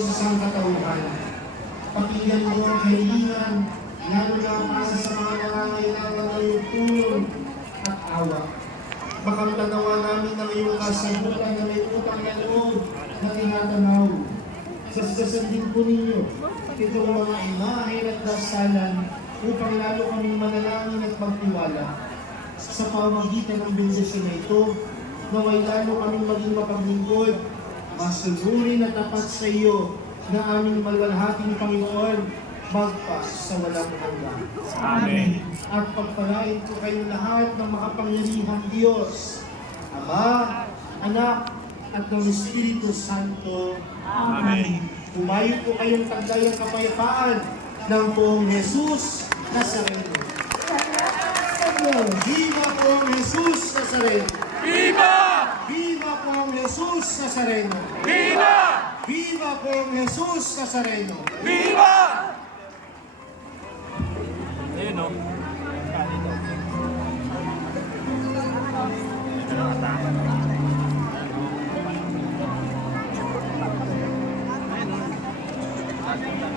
sa sangkatauhan. Pakinggan mo ang kahilingan, lalo na para sa mga nangangailangan ng iyong tulong at awa. Makamtanawa namin ng iyong kasagutan na may utang na loob na tinatanaw. Sasasandin po ninyo itong mga imahe at dasalan upang lalo kaming manalangin at magtiwala. Sa pamamagitan ng bendisyon na ito, naway lalo kaming maging mapaglingkod, masunurin at tapat sa iyo na aming maluwalhating Panginoon, magpa sa walang hanggan. Amen. At pagpalain ko kayong lahat ng makapangyarihang Diyos, Ama, Anak, at ng Espiritu Santo. Amen. Humayo po kayong taglayang kapayapaan ng poong Jesus Nazareno. Viva poong Jesus Nazareno! Viva! Viva poong Jesus Nazareno! Viva! Viva poong Jesus Nazareno! Viva! Ayun o. Dito.